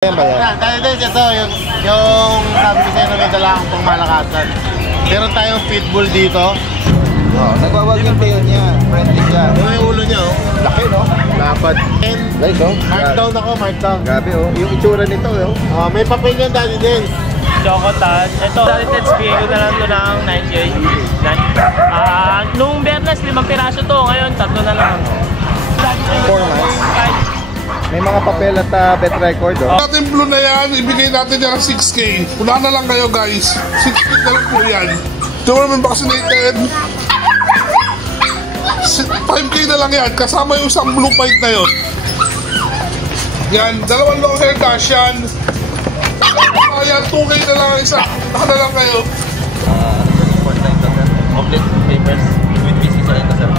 Ayan ba yan? Dahil din ito, yung sabi ko sa'yo na may dala akong pangmalakasan. Meron tayong pitbull dito. Oh, nagwawag yung tail niya. Friendly siya. Ano yung ulo niya, oh? Laki, no? Dapat. Guys, oh. Markdown ako, markdown. Grabe, oh. Yung itsura nito, oh. May papel yan, Daddy din. Chocotan. Ito, Dalited bigay ko na lang ito ng 9K. Nung Bernas, 5 piraso to. Ngayon, 3 na lang. 4 months. May mga papel at bet record, oh. Natin blue na yan, ibigay natin yan ng 6K. Una na lang kayo, guys. 6K na lang po yan. Ito naman vaccinated. 5K na lang yan, kasama yung isang blue fight na yun. Yan, 2 long hair dash yan. Ayan, 2K na lang ang isa. Baka na lang kayo. Complete papers with business sa ito, sir.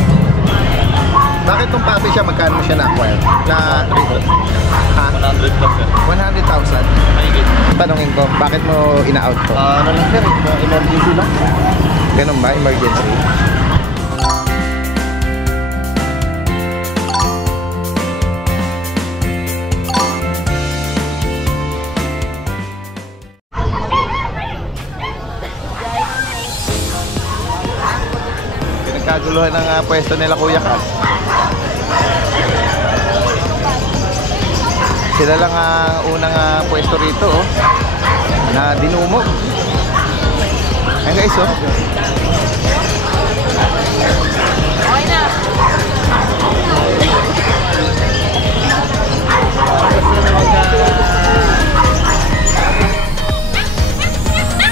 Bakit itong puppy siya, magkano mo siya na-acquire? Na 100 plus, sir. 100,000? Tanungin ko, bakit mo ina-out to? Ano lang, sir? Emergency lang. Ganun ba? Emergency? Pinagkaguluhan ng pwesto nila Kuya Kat. Sila lang unang pwesto rito, oh, na dinumog. Ayan guys, oh. Okay na.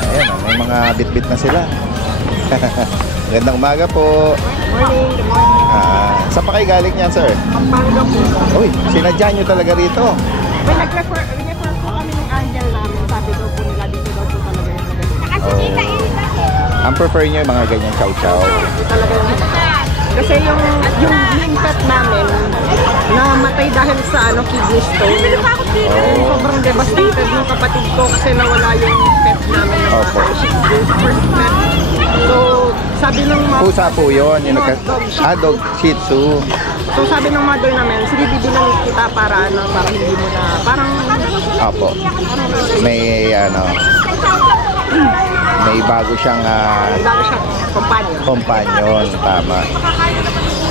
Ayan, oh, may mga bit-bit na sila. Gandang umaga po. Morning, good morning. Saan pa kayo galing niyan, sir? Pampanga po. Uy, sinadya nyo talaga rito. May nag-refer po kami ng angel namin. Sabi daw po nila dito daw po talaga yung talaga. Ang prefer nyo yung mga ganyang chow-chow. Dito talaga yung kasi yung pet namin namatay dahil sa kidney stone. Sobrang devastated ng kapatid ko kasi nawala yung pet namin na Opo. first pet. So, sabi ng Pusa po yun. Yung dog shih tzu. So, sabi ng mother namin, sige, bibilang kita para hindi mo na, parang... Opo. May may bago siyang bago siyang companion. companion. Tama.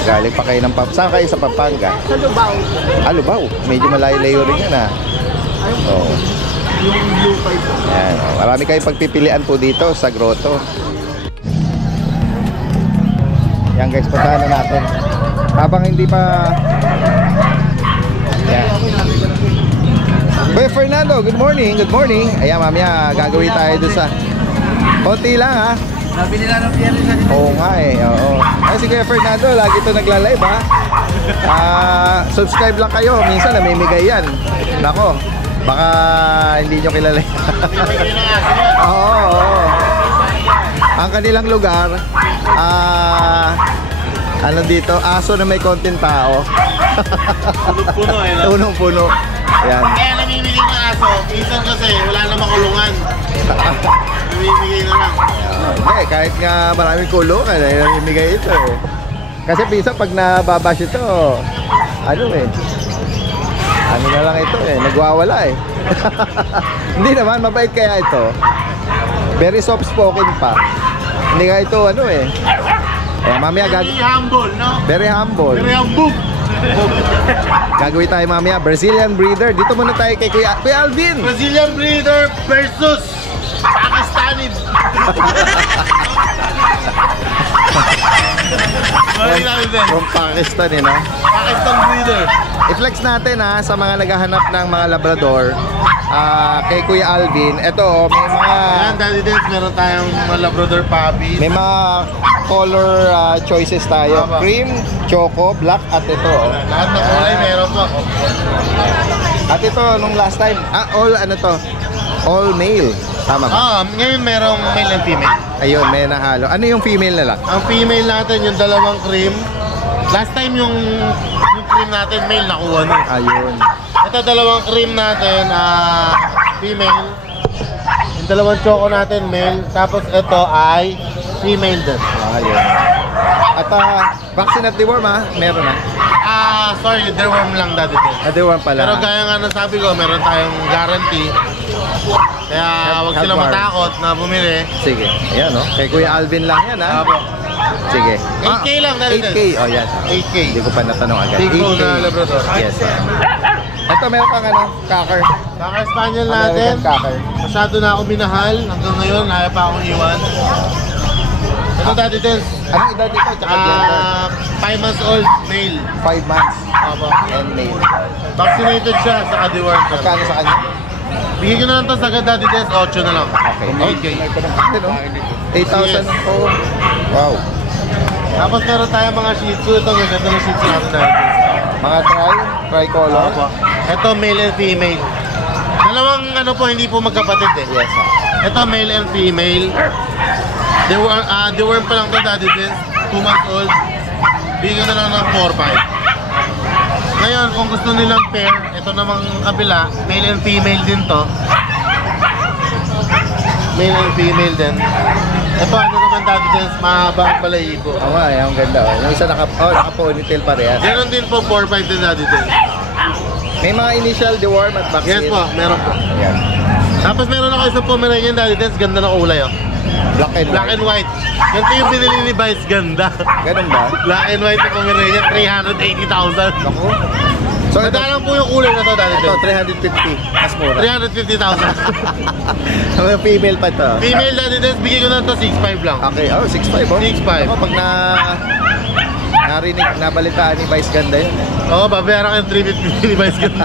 Galing pa kayo ng Saan kayo sa Pampanga? Sa Lubao. Lubao. Medyo malayo-layo rin yan, Oo. Yung blue fight. Yan, oh. Marami kayong pagpipilian po dito sa grotto. Yan guys, puntahan na natin. Habang hindi pa... Yan. Kuya Fernando, good morning, good morning. Ayan, mamaya gagawin tayo doon sa... Konti lang, ha? Nabili na ng pierre sa dito. Oo nga, oo. Ay, si Kuya Fernando, lagi ito nagla-live, ha? Subscribe lang kayo, minsan namimigay yan. Nako, baka hindi nyo kilala. Oo. Ang kanilang lugar, ano dito, aso na may konting tao. Puno eh. Punong-puno. Ayan. Kaya namimigay ng aso, minsan kasi wala na makulungan. Namimigay na lang. Hindi, kahit nga maraming kulungan, ay namimigay ito. Kasi minsan pag nababash ito, ano na lang ito nagwawala Hindi naman, mabait kaya ito. Very soft spoken pa. Hindi nga ito mamaya Very humble, no? Very humble. Very humble. Gagawin tayo mamaya Brazilian breeder. Dito muna tayo kay Kuya Alvin. Brazilian breeder versus Pakistani. From Pakistan, no? Pakistan breeder. I-flex natin sa mga naghahanap ng mga Labrador. Kay Kuya Alvin. Ito, may mga... Ayan, Daddy Dance, meron tayong mga Labrador puppies. May mga color choices tayo. Tama. Cream, choco, black, at ito. Lahat ng kulay meron po. At ito, nung last time, all male. Tama ba? Ngayon merong male and female. Ayun, may nahalo. Ano yung female na lang? Ang female natin, yung 2 cream. Last time yung cream natin, male nakuha na. Ayun. Ito 2 cream natin, female. Yung 2 choco natin, male. Tapos ito ay female din. Ayun. At vaccine at deworm ha? Meron na. Sorry, deworm lang dati din. Deworm pala. Pero gaya nga ng sabi ko, meron tayong guarantee. Kaya huwag Health silang warrant. matakot na bumili. Sige, ayan no. Kay Kuya Alvin lang yan ha. Apo. Sige. 8K lang dati din. 8K, oh yan. 8K. Hindi ko pa natanong agad. Big bone na Labrador. Yes. Ito meron kang ano, cocker. Cocker Spaniel natin. American cocker. Masyado na ako minahal. Hanggang ngayon, ayaw pa akong iwan. Ito dati din. Anong edad ito? Tsaka gender? 5 months old, male. 5 months Apo. and male. Vaccinated siya sa deworm. Magkano sa kanya? Bigyan ko na lang ito sa dati din, 8 na lang. Okay. 8K. Ano? 8,000 Yes. po. Wow. Tapos meron tayong mga Shih Tzu. Ito, maganda ng Shih Tzu natin dati din. Mga tricolor. Opo. Ito, male and female. Dalawang ano po, hindi po magkapatid eh. Yes. Ito, male and female. Deworm pa lang ito, daddy din. 2 months old. Bigyan na lang ng 4-5. Ngayon, kung gusto nilang pair, ito namang kabila, male and female din to. Male and female din. Ito, ano naman daddy din, mahaba ang balahibo. Oo nga, ang ganda. Oh. Yung isa naka-ponytail parehas. Ganon din po, 4-5 din daddy din. May mga initial deworm at vaccine. Yes po, meron po. Yan. Tapos meron ako isang Pomeranian daddy din, ganda ng kulay oh. Black and Black white. and white. Ganito yung binili ni Vice, ganda. Ganun ba? Black and white na Pomeranian, 380,000. Naku. So ito, Madalang po yung kulay na to dati. ito 350. Mas mura. 350,000. May female pa ito. Female dati din, bigay ko na to 6.5 lang. Okay, oh, 6'5 oh. 6'5. Ako, pag narinig, nabalitaan ni Vice ganda yun. Oo, babayaran ka yung 350 ni Vice, ganda.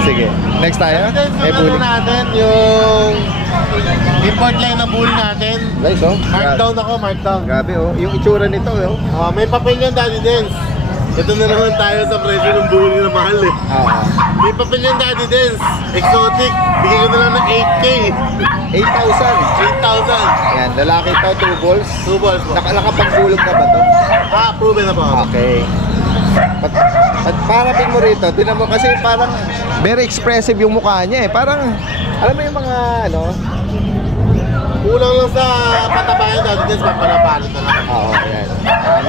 Sige, next tayo. Then, May yung ano bully. natin, yung import line na bully natin. Guys, oh. Markdown ako, markdown. Grabe, oh. Yung itsura nito, oh. May papel yan dati din. Ito na naman tayo sa presyo ng bully na mahal eh. May papel yan dati din. Exotic, bigay ko na lang ng 8K. 8,000. 8,000. Yan, lalaki to, 2 balls. 2 balls po. Nakapagulog na ba to? Proven na po. Okay. At parapin mo rito, tinan mo kasi parang very expressive yung mukha niya eh. Parang, alam mo yung mga ano? Kulang lang sa patabayan dati din, papalapalit na lang. Oo, yan.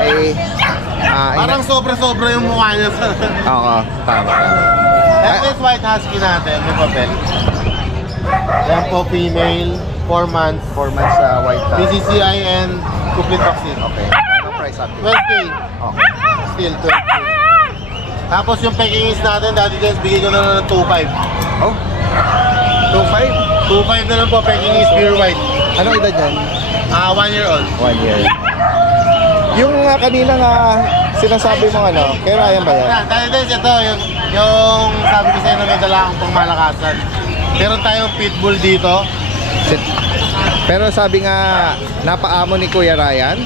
May... Parang sobra-sobra yung mukha niya sa... Oo, tama. That is white husky natin, may papel. Yan po, female, 4 months. 4 months sa white tag. PCCI and complete vaccine. Okay. Anong price up? 12K. Okay. Still 12K. Tapos yung Pekingese natin, dati din, bigay ko na lang ng 2.5. Oh, 2.5? 2.5 na lang po, Pekingese pure white. Anong edad yan? 1 year old. 1 year. Yung kanina nga sinasabi mo ano, kay Ryan ba yan? Dati din, ito, yung sabi ko sa'yo na may dala akong pangmalakasan. Meron tayong pitbull dito. Pero sabi nga, napaamo ni Kuya Ryan.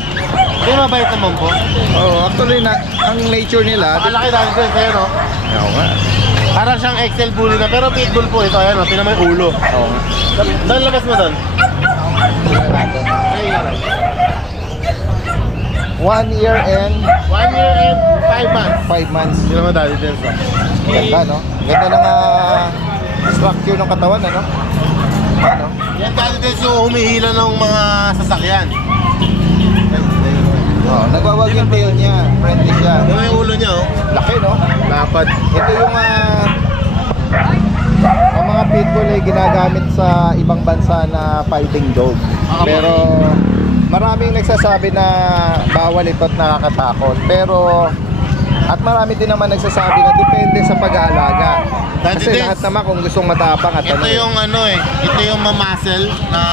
Hindi, mabait naman po. Oh, actually, ang nature nila... Makalaki dati din sa'yo, no? Oo nga. Parang siyang XL bully na, pero pitbull po ito. Ayan, no? Tinan mo yung ulo. Oo nga. Doon, labas mo doon. Ay, 1 year and 1 year and 5 months. 5 months. Hindi naman dati din sa. Ganda, no? Ganda ng structure ng katawan, ano? Ano? Yan dati din yung humihila ng mga sasakyan. Oh, nagwawag yung tail niya. Friendly siya. Yung may ulo niya, oh. Laki, no? Lapad. Ito yung ang mga pitbull ay ginagamit sa ibang bansa na fighting dog. Pero maraming nagsasabi na bawal ito at nakakatakot. Pero at marami din naman nagsasabi na depende sa pag-aalaga. Kasi Dati lahat naman kung gustong matapang at Ito yung ano eh, ito yung muscle na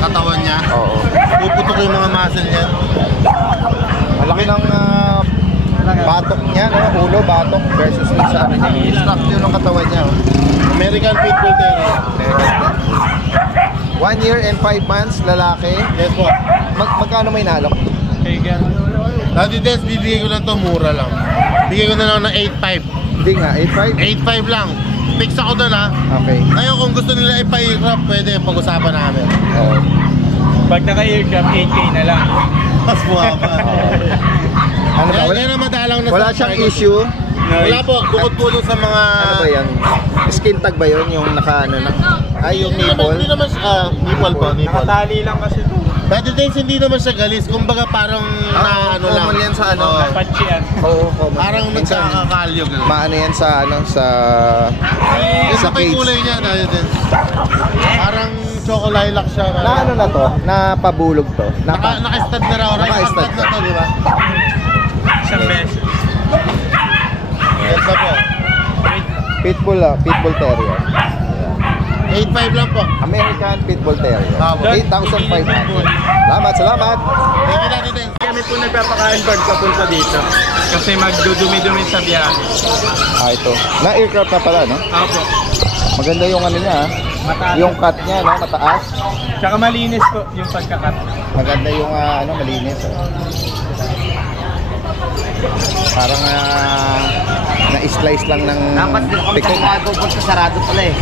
katawan niya. Oo. Puputok yung mga muscle niya. Malaki ng batok niya, no? Ulo, batok versus yung sa structure ng katawan niya. Oh. American Pitbull Terrier. 1 year and 5 months, lalaki. Yes po. Magkano may nalok? Dati Des, bibigay ko lang to mura lang. Bigay ko na lang ng 8.5. Hindi nga, 8.5? 8.5 lang. Fix ako doon ha. Okay. Ngayon kung gusto nila ipahirap, pwede pag-usapan namin. Oo. Pag naka-aircraft, 8K na lang. Mas buhaba. Ano ba? Yan ang madalang na Wala siyang issue? Wala po, bukod po dun sa mga... Ano ba yan? Skin tag ba yun? Yung naka ano na? Ay, yung Hindi nipple? naman, nipple po, nipple. Nakatali lang kasi ito. Dati Dens, hindi naman siya galis. Kumbaga parang na ano lang. Common yan sa ano. Oo. Pachian. Oo, common. Parang Minsan, nagkakakalyo. Ganun. maano yan sa ano, sa Yung may cage. kulay niya, Dati Dens. Parang choco-lilac siya. Na ano na to? Na pabulog to? Naka-stud na raw. Naka-stud. Naka-stud na to, di ba? Isang beses. Ganda po. Pitbull Terrier. 8.5 lang po. American Pitbull Terrier. Tama. 8,500. Salamat. Thank you, Dati Dens. Kami po nagpapakain bird papunta dito. Kasi magdudumi-dumi sa biyahe. Ito. Na aircraft na pala, no? Opo. Maganda yung ano niya, Mataas. yung cut niya, no? Mataas. Tsaka malinis po yung pagkakat. Maganda yung ano, malinis. Oh. Parang na-slice lang ng pikon. sarado pala eh.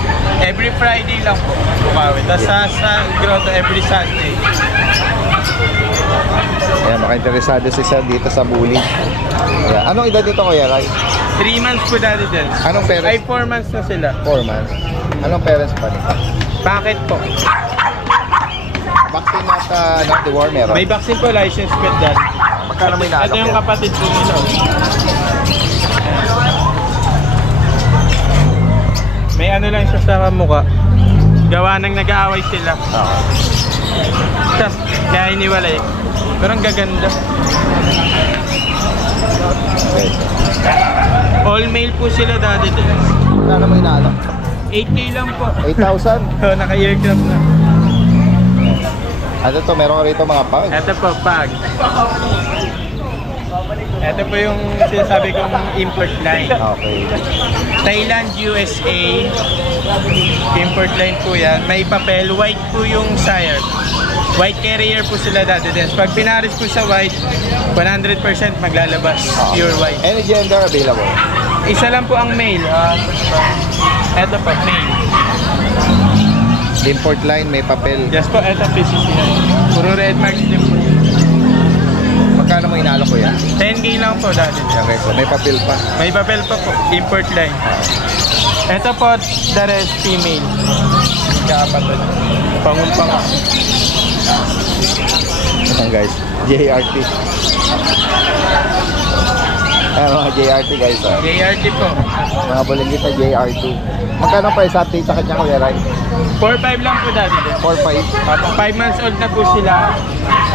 Every Friday lang po. Bukawi. Tapos sa grotto every Sunday. Ayan, maka-interesado si Sir dito sa bully. Ayan. Anong edad dito, Kuya Ray? 3 months po dati din. Anong Ay, parents? 4 months na sila. 4 months. Anong parents pa nito? Bakit po? Vaccine at dewormer. May vaccine po, license pet dad. Magkano may Ito naalok yung yan? kapatid po nila. May ano lang siya sa mukha. Gawa nang nag-aaway sila. Kaya iniwalay. Pero ang gaganda. Okay. All male po sila dati din. Magkano may naalok? 8K lang po. 8,000? Oh, naka-aircraft na. Ano to? Meron ka rito mga pag? Ito po, pag. Ito po yung sinasabi kong import line. Okay. Thailand, USA. Import line po yan. May papel. White po yung sire. White carrier po sila dati din. Pag pinaris po sa white, 100% maglalabas. Pure white. Any gender available? Isa lang po ang male. Ito po, male. Import line, may papel. Yes po, ito PCC yan. Puro red marks din po. Magkano mo inaalok ko yan? 10K lang po dati. Okay, so may papel pa. May papel pa po. Import line. Ito po, the rest female. Kapatid. Pangumpang. Ayan guys, JRT. Ayan mga JRT guys. JRT po. Mga bulinggit na JRT. Magkano price update sa kanya, Kuya Ray? 4-5 lang po dati. 4,500. 5 months old na po sila.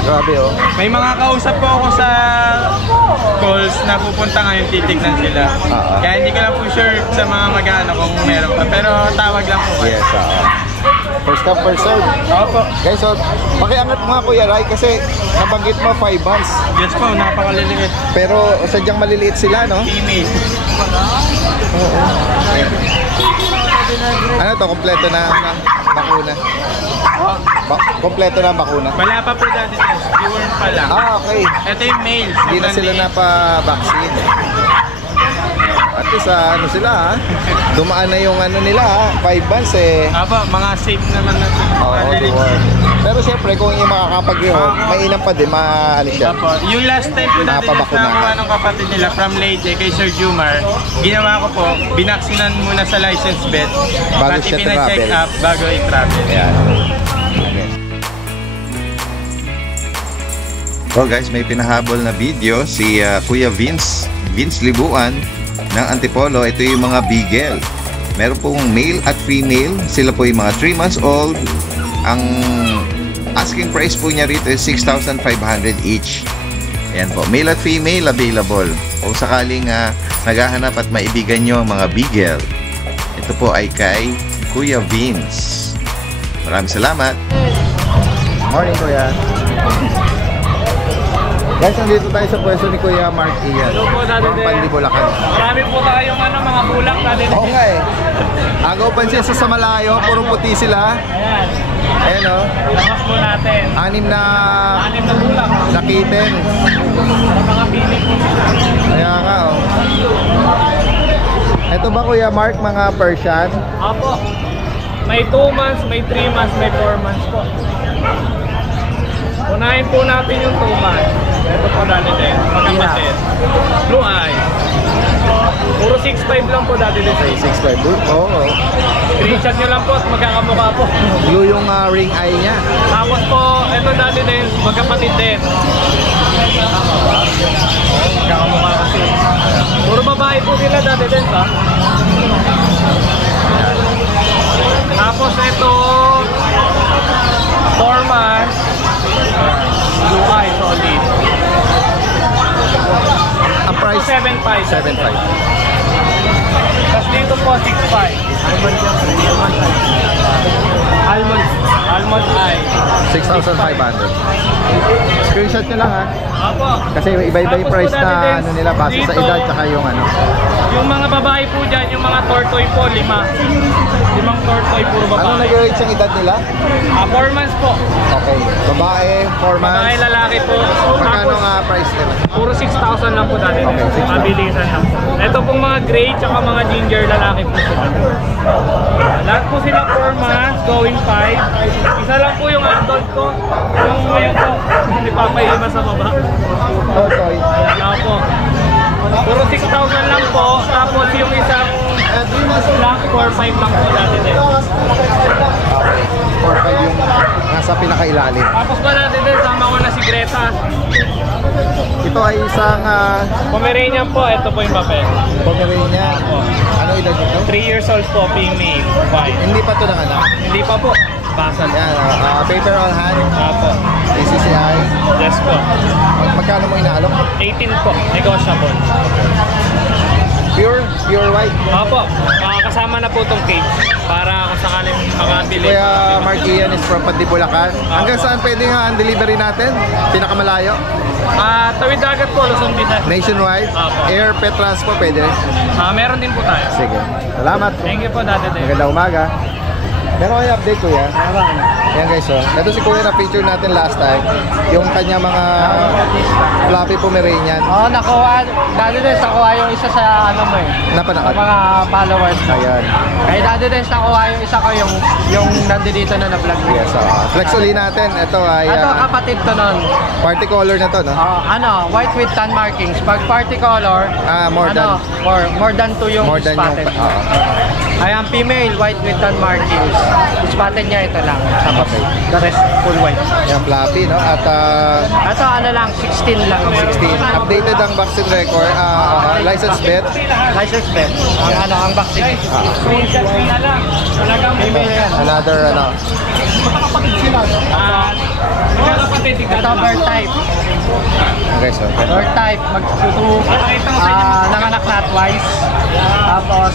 Grabe oh. May mga kausap po ako sa calls na pupunta ngayon titignan sila. Kaya hindi ko lang po sure sa mga mag-ano kung meron pa. Pero tawag lang po kayo. Yes, first come, first serve. Opo. Guys, so, pakiangat mo nga Kuya Ray kasi nabanggit mo 5 months. Yes po, napakaliliit. Pero sadyang maliliit sila, no? Female. Ano to, kompleto na ang bakuna? Kompleto na ang bakuna? Wala pa po dati. Deworm pa lang. Okay. Ito yung male. Hindi na sila napa-vaccine. At least ano sila ha? Dumaan na yung ano nila ha? 5 months eh. Aba, mga safe naman na sila. Oo, Mga the legit. world. Pero siyempre kung yung makakapag-rehome, mainam pa din, maalis siya. Apo, yung last time po dati Napabakunahan. nakuha ng kapatid nila from Leyte kay Sir Jumar, ginawa ko po, binaksinan muna sa license vet. Bago pati siya pina-check travel. up bago i-travel. Ayan. Okay. So guys, may pinahabol na video si Kuya Vince Libuan ng Antipolo. Ito yung mga beagle. Meron pong male at female. Sila po yung mga 3 months old. Ang asking price po niya rito is 6,500 each. Ayan po, male at female available. O sakaling naghahanap at maibigan nyo ang mga beagle, ito po ay kay Kuya Vince. Maraming salamat. Morning, Kuya. Guys, nandito tayo sa pwesto ni Kuya Mark Ian. Hello po, Daddy Mga Del. Pandibulacan. Marami po tayong mga kulang natin. Oo nga eh. Agaw pansin sa Malayo, puro puti sila. Ayan, Ayan o. labas po natin. 6 na 6 na kulang. nakiten. Para mga pili po sila. Kaya nga o. Ito ba Kuya Mark, mga Persian? Apo, may 2 months, may 3 months, may 4 months po. Unahin po natin yung 2 months. Ito po dati din, magkapatid. Blue eye. Puro 6'5 lang po dati din. 6'5". Oo. Screenshot nyo lang po at magkakamukha po. Blue yung ring eye niya. Tapos po, ito dati din, magkapatid din. Magkakamukha kasi. Puro babae po sila dati din, ha? Tapos ito, 4 months, blue eye, solid. Ang price? 7.5. 7.5. Tapos dito po, 6.5. Almond eye. 6,500. Screenshot nyo lang ha. Apo. Kasi iba-iba yung Tapos price po, na Daddy Dens, ano nila base sa dito, edad tsaka yung ano. Yung mga babae po dyan, yung mga tortoise po, 5. 5 tortoise, puro Ano babae. nag-reach ang edad nila? 4 months po. Okay. Babae, 4 months. Babae, lalaki po. Magkano Tapos, nga price nila? puro 6,000 lang po dati. Okay, 6,000. Mabilisan lang po. Ito pong mga gray, tsaka mga ginger, lalaki po sila. Lahat po sila 4 months, going 5. Isa lang po yung adult ko. Yung ngayon ko, hindi papahima sa baba. Totoy. Kaya po. Puro 6,000 lang po. Tapos yung isang black 4,500 lang po dati din. Okay. 4.5 yung nasa pinakailalim. Tapos pa natin din, sama ko na si Greta. Ito ay isang Pomeranian po, ito po yung papel. Pomeranian. Ano edad nito? 3 years old po, female, white. Hindi pa ito nanganak. Hindi pa po. Basal. Yan, paper on hand. Apo. ACCI. Yes po. Magkano mo inaalok? 18 po, negotiable. Pure white. Apo, kasama na po itong cage para kung sakaling makabili. Kuya Mark Ian is from Pandibulacan. Hanggang saan pwede nga ang delivery natin? Pinakamalayo? Tawid dagat po, Luzon, Pinas. Nationwide? Apo. Air, pet transport pwede? Meron din po tayo. Sige. Salamat. Thank you po, Dati Day. Magandang umaga. Meron kayo update kuya? Yan guys, oh. Ito si kuya na feature natin last time. Yung kanya mga fluffy Pomeranian. Oo, nakuha. Dati din, nakuha yung isa sa ano mo eh. Sa Napanakad. mga followers mo. Ayan. Kaya dati din, nakuha yung isa ko yung nandito na na-vlog mo. Yes, flex uli natin. Ito ay Ito, kapatid to nun. party color na to, no? White with tan markings. Pag party color, More than. more than 2 yung More than yung... spotted. Ayan, female, white with tan markings. Spotted niya ito lang. Tapos, the rest, full white. Yung fluffy, no? At Ito, ano lang, 16 lang. 16. Updated ang vaccine record. License bet. License bet. Ang vaccine. Screenshot ko na lang. Talagang Female yan. Another, magkakapatid. Ito, bird type. Okay, so. Bird type, nanganak na twice. Tapos,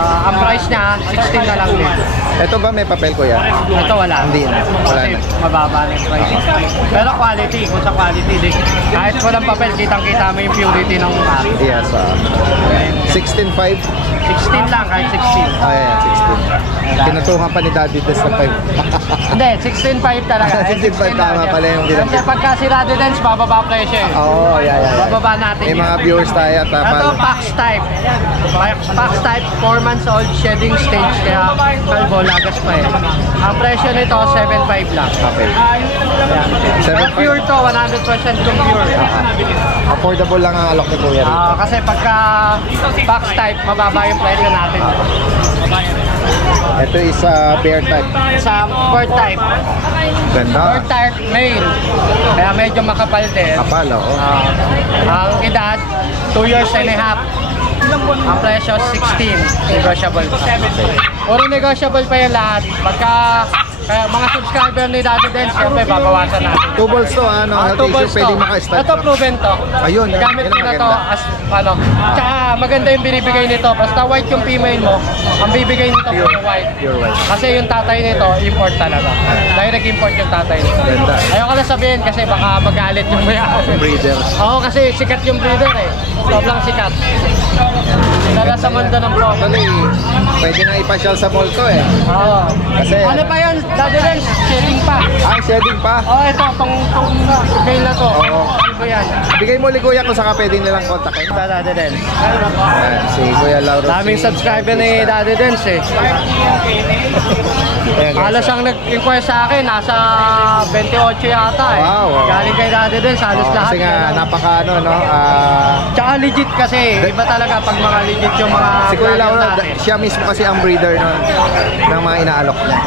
ang price niya, 16 na lang din. Ito ba may papel kuya? Ito wala. Hindi na. Wala Kasi na. mababa na yung price. Pero quality, kung sa quality, kahit walang papel, kitang-kita mo yung purity ng Yes, 16.5. 16 lang, kahit 16. Ayan, 16. Pinatuhan pa ni Daddy Test ng 5. Hindi, 16.5 talaga. 16.5 tama pala yung Kasi binanggit. pagka si Rado Dance, bababa presyo eh. Oo, yeah. Bababa natin May yun. mga viewers tayo at Ito, Pax type. Pax type, 4 months old, shedding stage, kaya kalbo, lagas pa eh. Ang presyo nito, 7.5 lang. Okay. Pero 7.5. pure to, 100% yung pure. Affordable lang ang alok ni Kuya rito. Kasi pagka Pax type, mababa yung presyo natin. Ito is bear type. Sa bird type, Ganda. bird type male, kaya medyo makapal din. Kapal, oo. Ang edad, 2 years and a half. Ang presyo, 16. Negotiable pa. Puro negotiable pa yung lahat. Kaya mga subscriber ni Daddy Den, siyempre babawasan natin. 2 balls to, health issue, pwede maka-start. Ito proven to. Ayun, Gamit yun ko ang na to maganda. as Tsaka maganda yung binibigay nito. Basta white yung female mo, ang bibigay nito pure white. Pure white. Kasi yung tatay nito, import talaga. Direct import yung tatay nito. Ganda. Ayoko na sabihin kasi baka magalit yung may-ari. Breeder. Oo, kasi sikat yung breeder eh. Sobrang sikat. Dala sa mundo ng pro. Actually, pwede na ipasyal sa mall to eh. Oo. Kasi- Ano pa yun? Daddy Ren, shedding pa. Shedding pa. Oo, ito, tong mail na to. Oo. Ano ba yan? Bigay mo ulit Kuya kung saka pwede nilang kontakin. Daddy Ren. Ayan, si Kuya Lauro. Daming subscriber ni Daddy Dens eh. Ayan, guys. Halos ang nag-inquire sa akin, nasa 28 yata eh. Wow, wow. Galing kay Daddy Dens, halos Oh, lahat. kasi nga, Ano. napaka ano, no? Tsaka legit kasi, iba talaga pag mga legit yung mga Si Kuya vlogger Lauro, natin. siya mismo kasi ang breeder nun, ng mga inaalok niya.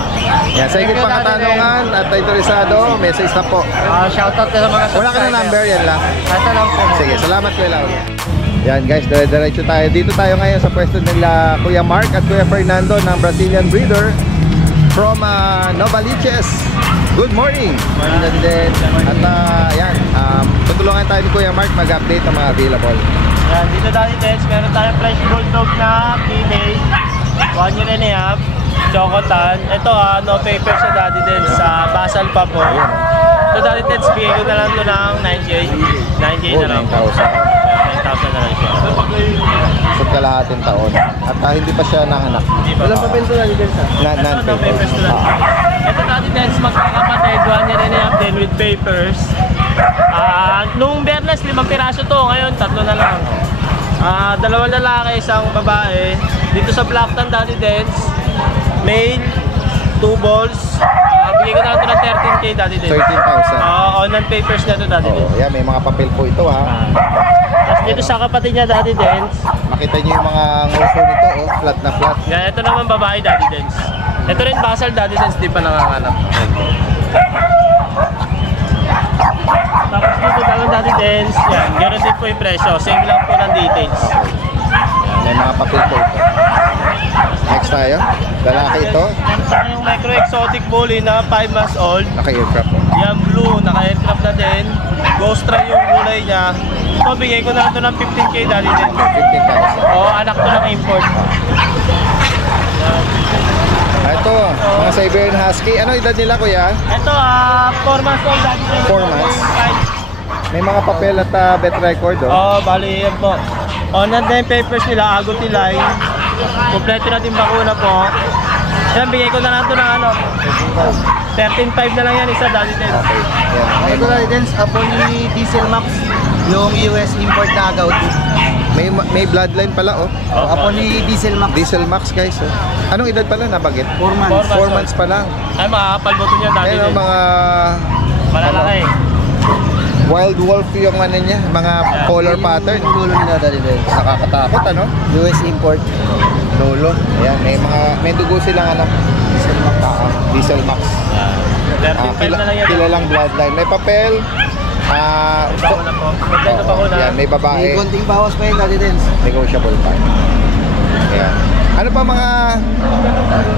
Yan, sa higit Thank you, pang Daddy katanungan at interesado, message na po. Shoutout sa mga Wala ka na number, yan lang. Ito lang po. Sige, salamat Kuya Lauro. Yan guys, dire-diretso tayo. Dito tayo ngayon sa pwesto nila Kuya Mark at Kuya Fernando ng Brazilian breeder from Novaliches. Good morning! Morning din. At yan, tutulungan tayo ni Kuya Mark mag-update ng mga available. Yan, dito Daddy Dens, meron tayong fresh bulldog na female, 1 year and a half, chocotan. Ito no paper sa Daddy Dens, sa basal pa po. Ito Daddy Dens, bigay ko na lang ito ng 9K. 9K na lang. 9,000. 9,000 na lang siya. Sa kalahating taon. At hindi pa siya nanganak. Walang papel to Daddy Dens Ito, no papers to lang. Ito Daddy Dens, magkakapatid, 1 year and a half din with papers. Nung Bernes, 5 piraso to. Ngayon, 3 na lang. 2 lalaki, 1 babae. Dito sa Blacktown Daddy Dens, male, 2 balls. Bigay ko na ito ng 13K Daddy Dens. 13,000. On and papers na ito Daddy Dens. Yan, may mga papel po ito ha. Tapos dito sa kapatid niya Daddy Dens, Makita niyo yung mga nguso nito, flat na flat. yan, ito naman babae Daddy Dens. Ito rin basal Daddy Dens, di pa nanganganak. Tapos dito naman Daddy Dens, yan, ganoon din po yung presyo. Same lang po ng details. May mga papel po ito. Next tayo. Lalaki ito. Meron tayong micro exotic bully na 5 months old. Naka-aircraft po. Yan blue, naka-aircraft na din. Ghost try yung kulay niya. Ito, bigay ko na ito ng 15K Daddy Dens. 15,000. Oo, anak to ng import. Ito, mga Siberian Husky. Ano edad nila kuya? Ito, 4 months old Daddy Dens. 4 months. May mga papel at vet record Oo, bali yan po. On and then papers nila, aguti line. Kompleto natin bakuna po. Yan, bigay ko na lang ito ng 13.5 na lang yan isa Daddy Dens. Okay. Yan. Ito na Dens, Apolli Diesel Max, yung US import na agaw. May bloodline pala Apolli Diesel Max, Diesel Max guys. Anong edad pala nabagit? 4 months. 4 months pa lang. Ay, makakapal mo ito niya Daddy Ayun ang Dens. mga Malalaki. wild wolf yung ano niya, mga color pattern. Yung dulo nila dali Dens. Nakakatakot ano? US import. Lolo. Ayan, may dugo silang ano. Diesel Max. Diesel Max. 13.5 na lang yan. Kilalang bloodline. May papel. Bakuna po. Kompleto bakuna. Yan, may May babae. konting bawas pa yun dali Dens. Negotiable pa. Ayan. Ano pa mga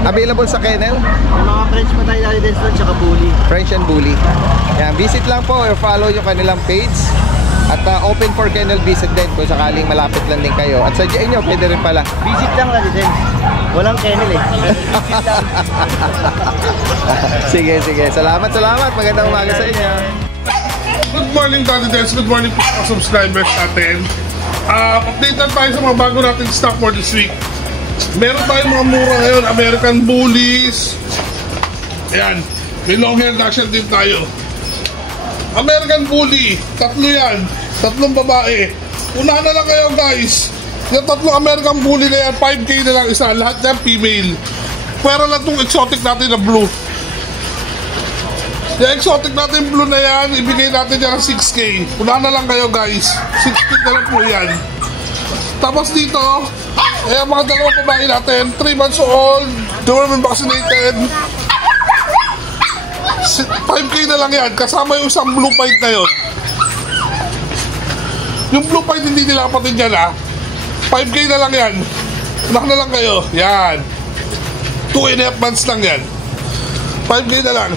available sa kennel? May mga French pa tayo dali Dens doon, tsaka bully. French and Bully. Yan, visit lang po or follow yung kanilang page. At open for kennel visit din kung sakaling malapit lang din kayo. At sadyain nyo, pwede rin pala. Visit lang dali Dens. Walang kennel eh. Sige. Salamat. Magandang umaga sa inyo. Good morning, Daddy Dens. Good morning po sa subscribers natin. Update na tayo sa mga bago nating stock for this week. Meron tayong mga mura ngayon. American Bullies. Ayan. May long hair Dachshund din tayo. American Bully. 3 yan. 3 babae. Unahan na lang kayo guys. Yung 3 American Bully na yan, 5K na lang isa. Lahat yan female. Pwera lang itong exotic natin na blue. Yung exotic natin blue na yan, ibigay natin yan ng 6K. Unahan na lang kayo guys. 6K na lang po yan. Tapos dito, mga 2 babae natin, 3 months old, government vaccinated. 5K na lang yan, kasama yung isang blue fight na yun. Yung blue fight hindi nila kapatid yan 5K na lang yan. Unahan na lang kayo, yan. 2.5 months lang yan. 5K na lang.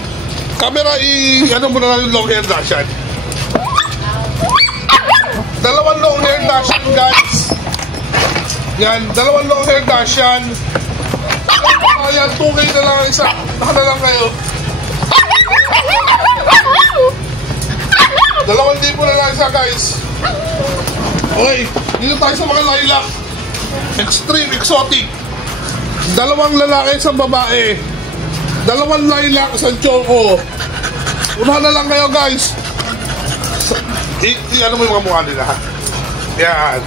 Camera ano mo na lang yung long hair Dachshund. 2 long hair Dachshund guys. Yan, 2 long hair Dachshund. Ayan, 2K na lang isa. Unahan na lang kayo. 2,000 na lang isa guys. Okay, dito tayo sa mga lilac. Extreme exotic. 2 lalaki, 1 babae. 2 lilac, 1 choco. Unahan na lang kayo guys. Ano mo yung mga mukha nila ha? Yan.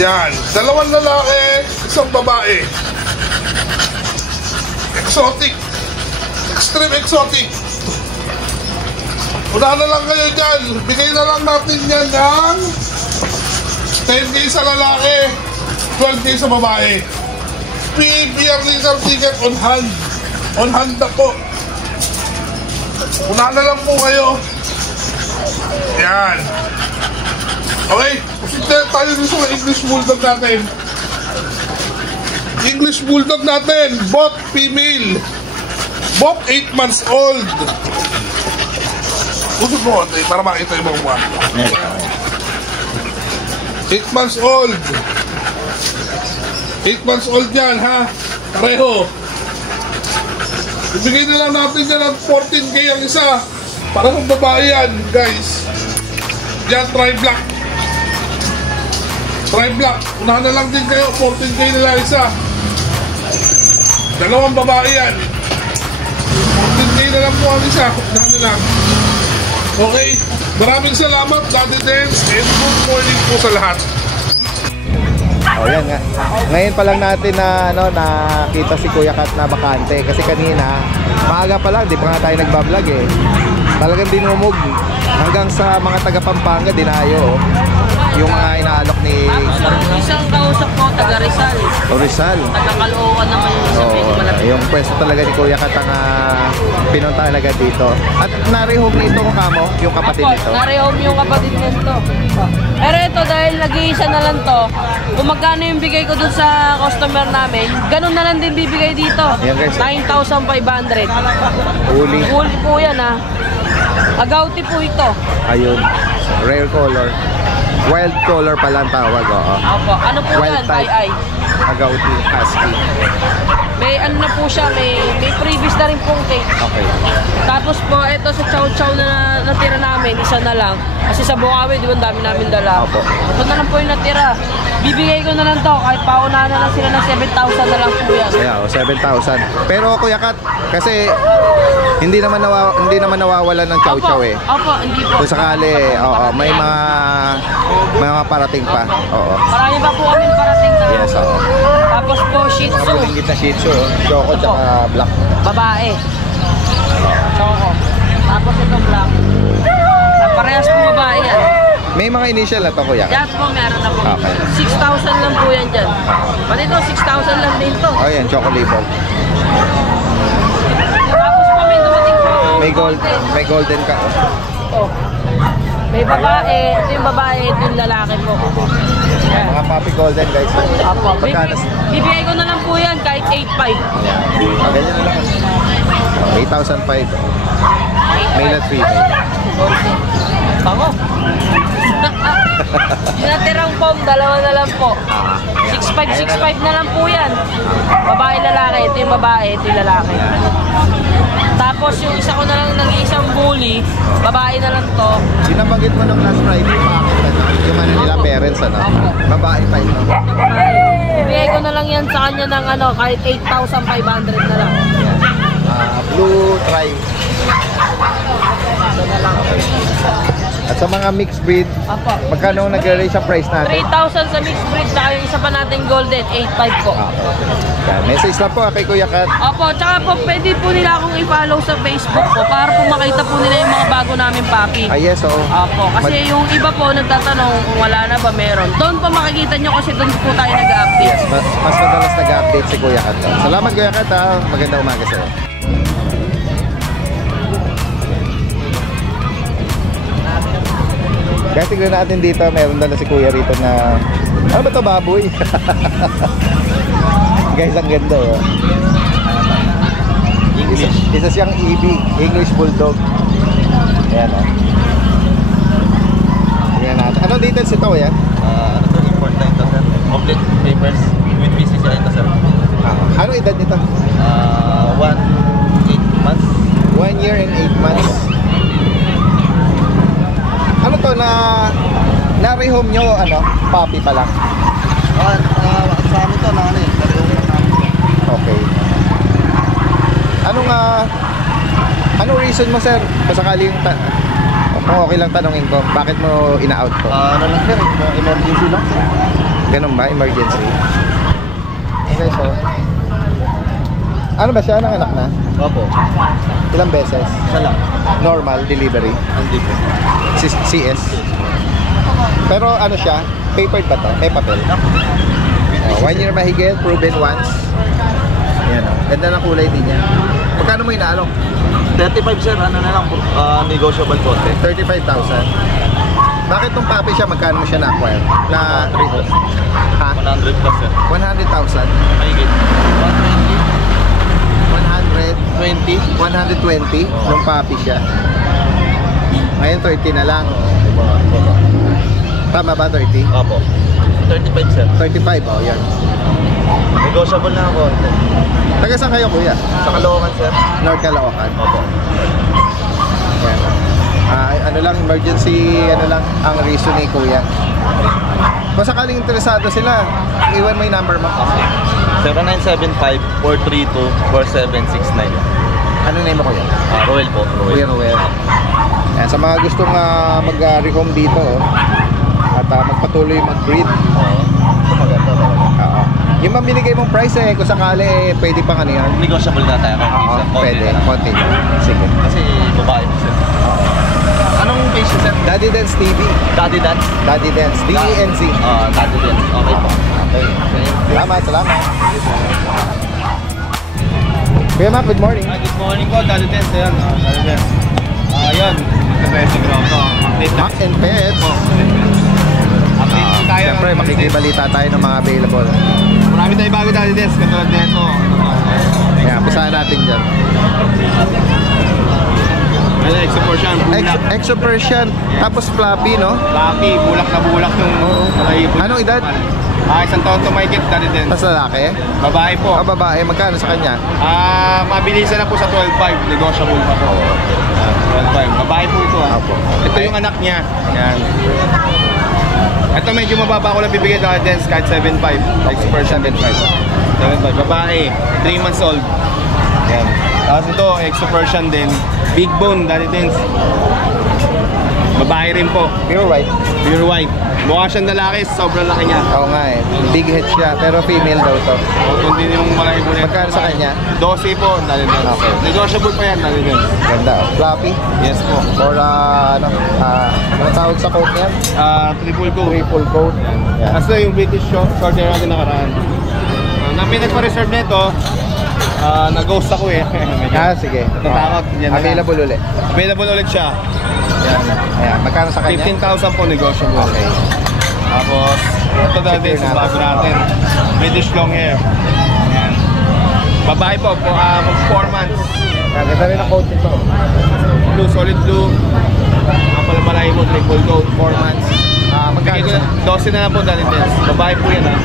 Yan. 2 lalaki, 1 babae. Exotic. Extreme exotic. Una na lang kayo dyan. Bigay na lang natin yan ng 10K sa lalaki, 12K sa babae. PBR Laser ticket on hand. On hand na po. Una na lang po kayo. Yan. Okay. Kasi tayo rin sa English Bulldog natin. English Bulldog natin. Both female. Both 8 months old. Usap mo konti para makita yung mga buwan. 8 months old. 8 months old yan, ha? Pareho. Ibigay na lang natin yan ng 14K ang isa. Para sa babae yan, guys. Yan, tri-black. Tri-black. Unahan na lang din kayo. 14K na lang isa. Dalawang babae yan. 14K na lang po ang isa. Unahan na lang. Okay. Maraming salamat, Daddy Dance, and good morning po sa lahat. Yan nga. Ngayon pa lang natin na nakita si Kuya Kat na bakante kasi kanina maaga pa lang, di pa nga tayo nagbablog eh. Talagang dinumog hanggang sa mga taga Pampanga dinayo yung mga inaalok ni Isang kausap ko, taga Rizal. Rizal. Taga Caloocan naman yung sa medyo malapit. Yung pwesto talaga ni Kuya Kat ang pinuntahan agad dito. At narehome nito mo kamo, yung kapatid nito. Narehome yung kapatid nito. Pero ito dahil nag-iisa na lang to, kung magkano yung bigay ko dun sa customer namin, ganun na lang din bibigay dito. Yan guys. 9,500. Uli. Uli po yan ha. Agouti po ito. Ayun. Rare color. Wild color pala ang tawag. Oo. Opo. Ano po Wild yan? type. Ay. Agouti Husky. May ano na po siya, may previous na rin pong cake. Okay. Tapos po, ito sa chow chow na natira namin, isa na lang. Kasi sa Bukawi, di ba, dami namin dala. Opo. Ito na lang po yung natira. Bibigay ko na lang to, kahit paunahan na lang sila ng 7,000 na lang po yan. Yeah, 7,000. Pero Kuya Kat, kasi hindi naman nawawalan ng chow-chow eh. Opo, hindi po. Kung sakali, may mga parating pa. Oo. Marami pa po kami parating na. Yes, oo. Tapos po, Shih Tzu. Kapulingit na Shih Tzu, Choco tsaka Black. Babae. Choco. Tapos ito black. Parehas po babae yan. May mga initial na to, Kuya Kat. Yan po, meron na po. Okay. 6,000 lang po yan dyan. Pati ito, 6,000 lang din to. Oh, yan, Choco Label. Tapos po, may dumating po. May golden ka. Oh. May babae, ito yung babae, ito yung lalaki po. Yan. Mga puppy golden, guys. Apo, Pagkano? bibigay ko na lang po yan kahit 8,500. Ganyan na lang. 8,500. Male at female. Bango. Yung natirang pom, dalawa na lang po. 6,500 na lang po yan. Babae, lalaki. Ito yung babae, ito yung lalaki. Tapos yung isa ko na lang nag-iisang bully, babae na lang to. Binabagit mo nung last Friday, pakakit na yung ano nila parents, ano? Babae pa ito. Bigay ko na lang yan sa kanya ng kahit 8,500 na lang. Blue Tribe. At sa mga mixed breed, Apo. magkano nag-raise sa price natin? 3,000 sa mixed breed, saka yung isa pa natin golden, 8,500 po. Yan, message lang po kay Kuya Kat. Opo, tsaka po pwede po nila akong i-follow sa Facebook po para po makita po nila yung mga bago namin papi. Yes, oo. Opo, kasi yung iba po nagtatanong kung wala na ba meron. Doon po makikita nyo kasi doon po tayo nag-update. Yes, mas madalas nag-update si Kuya Kat. Salamat Kuya Kat, ha. Magandang umaga sa'yo. Kaya tignan natin dito, meron dala si Kuya rito na ano ba ito, baboy? Guys, ang ganda oh. Isa siyang EB, English Bulldog. Ayan oh. Tignan natin. Ano details ito yan? Ano to, import na ito, sir. Complete papers with PCC na ito, sir. Ano edad nito? 8 months. 1 year and 8 months. Ano to na-rehome nyo, puppy pa lang? Sa amin to, Okay. Anong reason mo, sir? Pasakali yung kung okay lang tanongin ko, bakit mo ina-out ko? ano lang, sir, emergency lang, sir. Ganun ba? Emergency? Okay, so Ano ba siya? Nanganak na? Opo. Ilang beses? Isa lang. Normal delivery? Hindi po. CS? Pero ano siya? Papered ba to? May papel? 1 year mahigit, proven once. Ayan o. Ganda ng kulay din niya. Magkano mo inaalok? 35 sir, ano na lang po, negotiable po. 35,000. Bakit tong puppy siya? Magkano mo siya na-acquire? Na rehook? Ha? 100 plus sir. 100,000? Mahigit. 120? Nung puppy siya. Ngayon 30 na lang. Tama ba 30? Opo. 35 sir. 35, oh yan. Negotiable na ako. Taga saan kayo kuya? Sa Caloocan sir. North Caloocan. Opo. Yan. Ano lang, emergency, ano lang, ang reason ni kuya. Kung sakaling interesado sila, iwan mo yung number mo. 0975-432-4769. Ano name mo kuya? Roel po. Kuya Ruel. Yan, sa mga gustong mag-rehome dito, at magpatuloy mag-breed. Maganda talaga. Oo. Yung mamimigay mong price kung sakali pwede pang ano yan? Negotiable na tayo. Oo, pwede. Konti lang. Sige. Kasi babae po sir. Anong page sir? Daddy Dance TV. Daddy Dance? Daddy Dance. D-E-N-C. Daddy Dance. Okay po. Okay. Salamat, salamat. Kuya Mac, good morning. Good morning po, Daddy Dance. Ayan, Daddy Dance. Ayan, nag-racing ground to. Update Mac and Pets. Update po tayo. Siyempre, makikibalita tayo ng mga available. Marami tayo bago, Daddy Dance. Katulad nito. Kaya, pisahan natin dyan. Ano, Exo Persian. Exo Persian. Tapos floppy, no? Lucky, bulak na bulak yung malahibot. Anong edad? Isang taon to mahigit, Daddy Dance. Tapos lalaki? Babae po. Babae. Magkano sa kanya? Mabilisan na po sa 12.5. Negotiable pa po. 12.5. Babae po ito. Apo. Ito yung anak niya. Yan. Ito medyo mababa ko lang bibigay Daddy Dance kahit 7.5. Like per 7.5. 7.5. Babae. 3 months old. Yan. Tapos ito, Exo Persian din. Big bone, Daddy Dance. Babae rin po. Pure white. Pure white. Mukha siyang lalaki, sobrang laki niya. Oo nga eh. Big head siya, pero female daw to. O, kundi yung malahibo niya. Magkano sa kanya? 12 po, Daddy Dance. Okay. Negotiable pa yan, Daddy Dance. Ganda. Oh. Floppy? Yes po. Or ano tawag sa coat niyan? Triple coat. Triple coat. Yeah. Kasi yung British shorter natin nakaraan. Nang pinagpa-reserve nito, nag-ghost ako eh. Sige. Natatakot. Yan na lang. Available ulit. Available ulit siya. Yan. Ayan. Magkano sa kanya? 15,000 po negotiable. Okay. Tapos, ito dati sa bago natin. British long hair. Yan. Babae po, 4 months. Ganda rin ang coat nito. Blue, solid blue. Ang palamalay mo, triple coat, 4 months. Magkano Bigay ko na, 12 na lang po dati din. Babae po yan ha.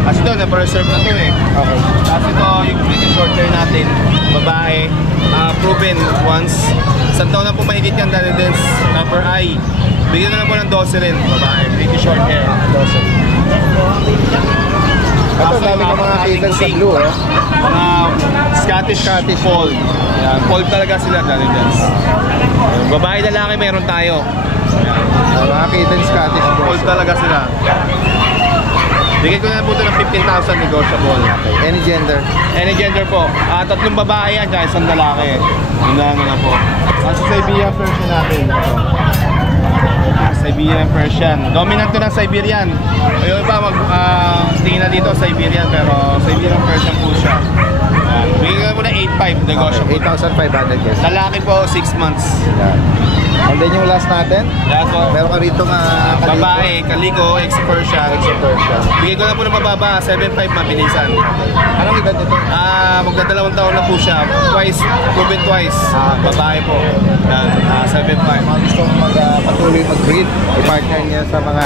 Kasi ito, na-reserve na ito eh. Okay. Tapos ito, yung British short hair natin, babae, proven once. Isang taon na po mahigit yan, Daddy Dance, Copper Eye. Bigyan na lang po ng 12 rin, babae, British short hair. 12. Ito, dami ng mga kittens sa blue, eh. Mga Scottish Fold. Yan, fold talaga sila, Daddy Dance. Babae, lalaki meron tayo. Mga kittens Scottish Fold talaga sila. Bigay ko na po ito ng 15,000 negotiable. Okay. Any gender? Any gender po. 3 babae yan, tsaka 1 lalaki. Una na po. Sa Siberian Persian natin. Siberian Persian. Dominant to ng Siberian. Yung iba tingin na dito Siberian, pero Siberian Persian po siya. Bigay ko na po ng 8,500 negotiable. 8,500 guys. Lalaki po 6 months. And then yung last natin, Last po. meron ka rito Babae, Kaliko, Exo Persian. Bigay ko na po ng mababa, 7,500 mabilisan. Anong edad nito? Magdadalawang taon na po siya. Proven twice. Babae po. 7,500. Gusto mong patuloy mag-breed, i-partner niya sa mga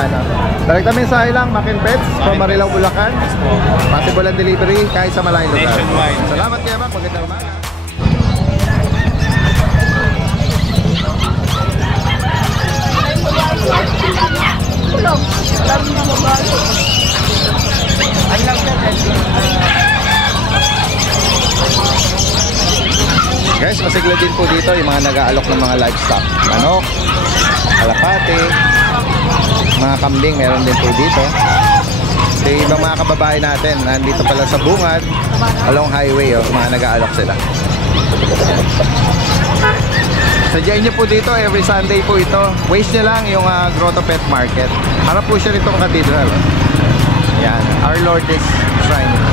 Direkta mensahe lang, Mac and Pets from Marilao, Bulacan. Possible ang delivery kahit sa malayong lugar. Nationwide. Salamat kaya Mac, magandang umaga. Guys, masigla din po dito yung mga nag-aalok ng mga livestock. Manok, kalapate, mga kambing meron din po dito. So yung ibang mga kababae natin, nandito pala sa Bungad, along highway, mga nag-aalok sila. Sadyain nyo po dito, every Sunday po ito. Waste nyo lang yung Grotto Pet Market. Harap po siya nitong cathedral. Yan, Our Lord is Shrine.